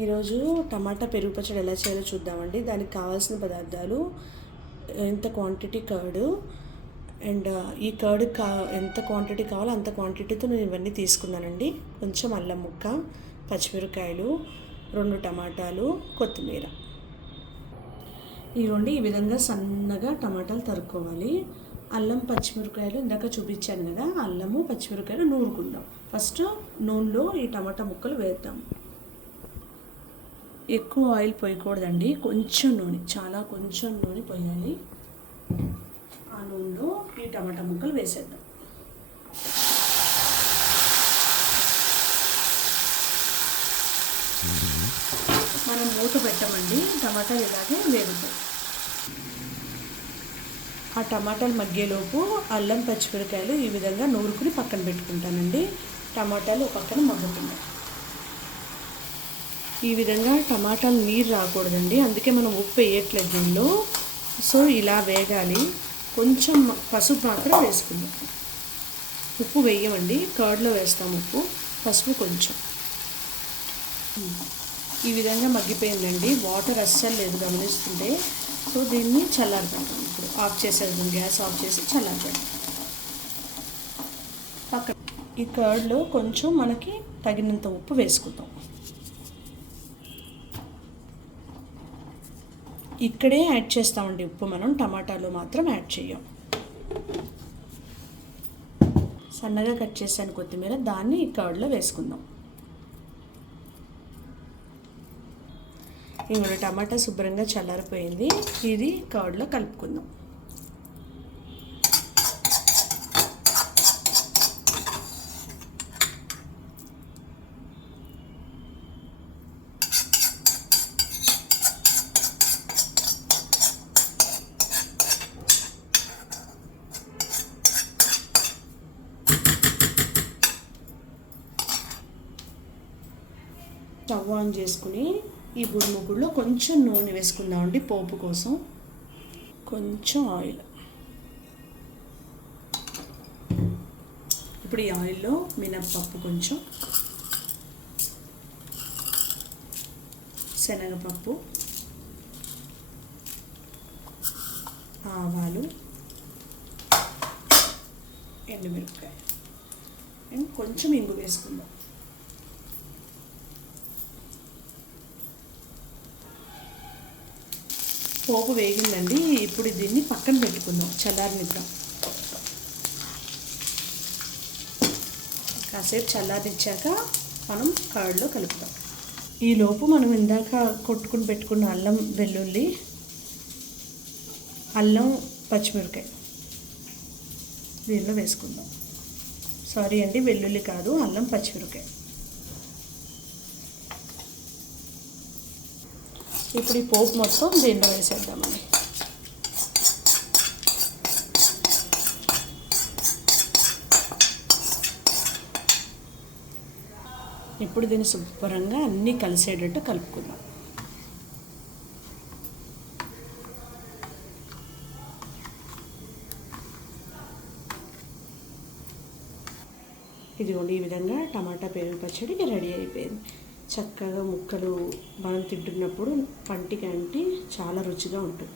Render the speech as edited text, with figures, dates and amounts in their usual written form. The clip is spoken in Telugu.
ఈరోజు టమాటా పెరుగు పచ్చడి ఎలా చేయాలో చూద్దామండి. దానికి కావాల్సిన పదార్థాలు ఎంత క్వాంటిటీ కర్డ్ అండ్ ఈ కర్డ్ ఎంత క్వాంటిటీ కావాలో అంత క్వాంటిటీతో నేను ఇవన్నీ తీసుకున్నానండి. కొంచెం అల్లం ముక్క, పచ్చిమిరకాయలు, 2 టమాటాలు, కొత్తిమీర. ఇవ్వండి ఈ విధంగా సన్నగా టమాటాలు తరుక్కోవాలి. అల్లం పచ్చిమిరకాయలు ఇందాక చూపించాను కదా, అల్లము పచ్చిమిరకాయలు నూరుకుందాం. ఫస్ట్ నూనెలో ఈ టమాటా ముక్కలు వేద్దాం. ఎక్కువ ఆయిల్ పోయకూడదండి, కొంచెం నూనె, చాలా కొంచెం నూనె పోయాలి. ఆ నూనెలో ఈ టమాటా ముక్కలు వేసేద్దాం. మనం మూత పెట్టమండి, టమాటాలు ఇలాగే వేగుతాయి. ఆ టమాటాలు మగ్గేలోపు అల్లం పచ్చిమిరకాయలు ఈ విధంగా నూరుకుని పక్కన పెట్టుకుంటానండి. టమాటాలు ఒక పక్కన మగ్గుతున్నాయి. ఈ విధంగా టమాటాలు నీరు రాకూడదండి, అందుకే మనం ఉప్పు వేయట్లేదు దీనిలో. సో ఇలా వేగాలి. కొంచెం పసుపు మాత్రం వేసుకుందాం. ఉప్పు వేయమండి, కర్డ్లో వేస్తాం ఉప్పు, పసుపు కొంచెం. ఈ విధంగా మగ్గిపోయిందండి, వాటర్ అస్సలు లేదు గమనిస్తుంటే. సో దీన్ని చల్లారిపెడతాం. ఇప్పుడు ఆఫ్ చేసేద్దాం, గ్యాస్ ఆఫ్ చేసి చల్లారిపెడతాం. పక్కన ఈ కర్డ్లో కొంచెం మనకి తగినంత ఉప్పు వేసుకుందాం. ఇక్కడే యాడ్ చేస్తామండి ఉప్పు, మనం టమాటాలో మాత్రం యాడ్ చేయం. సన్నగా కట్ చేసాను కొత్తిమీర, దాన్ని ఈ కర్డ్లో వేసుకుందాం. ఇంకొక టమాటా శుభ్రంగా చల్లారిపోయింది, ఇది కర్డ్లో కలుపుకుందాం. స్టవ్ ఆన్ చేసుకుని ఈ బుడిముగుడులో కొంచెం నూనె వేసుకుందామండి పోపు కోసం. కొంచెం ఆయిల్. ఇప్పుడు ఈ ఆయిల్లో మినప్పప్పు కొంచెం, శనగపప్పు, ఆవాలు, ఎండుమిరపకాయ అండ్ కొంచెం ఇంగు వేసుకుందాం. పోపు వేగిందండి, ఇప్పుడు దీన్ని పక్కన పెట్టుకుందాం, చల్లారనిద్దాం. కాసేపు చల్లారించాక మనం కర్డ్లో కలుపుతాం. ఈలోపు మనం ఇందాక కొట్టుకుని పెట్టుకున్న అల్లం వెల్లుల్లి, అల్లం పచ్చిమిరకాయ దీనిలో వేసుకుందాం. సారీ అండి, వెల్లుల్లి కాదు, అల్లం పచ్చిమిరకాయ. ఇప్పుడు ఈ పోపు మొత్తం దీంట్లో వేసేద్దామండి. ఇప్పుడు దీన్ని శుభ్రంగా అన్నీ కలిసేటట్టు కలుపుకుందాం. ఇదిగోండి ఈ విధంగా టమాటా పెరుగు పచ్చడికి రెడీ అయిపోయింది. చక్కగా ముక్కలు మనం తింటున్నప్పుడు పంటికి అంటి చాలా రుచిగా ఉంటుంది.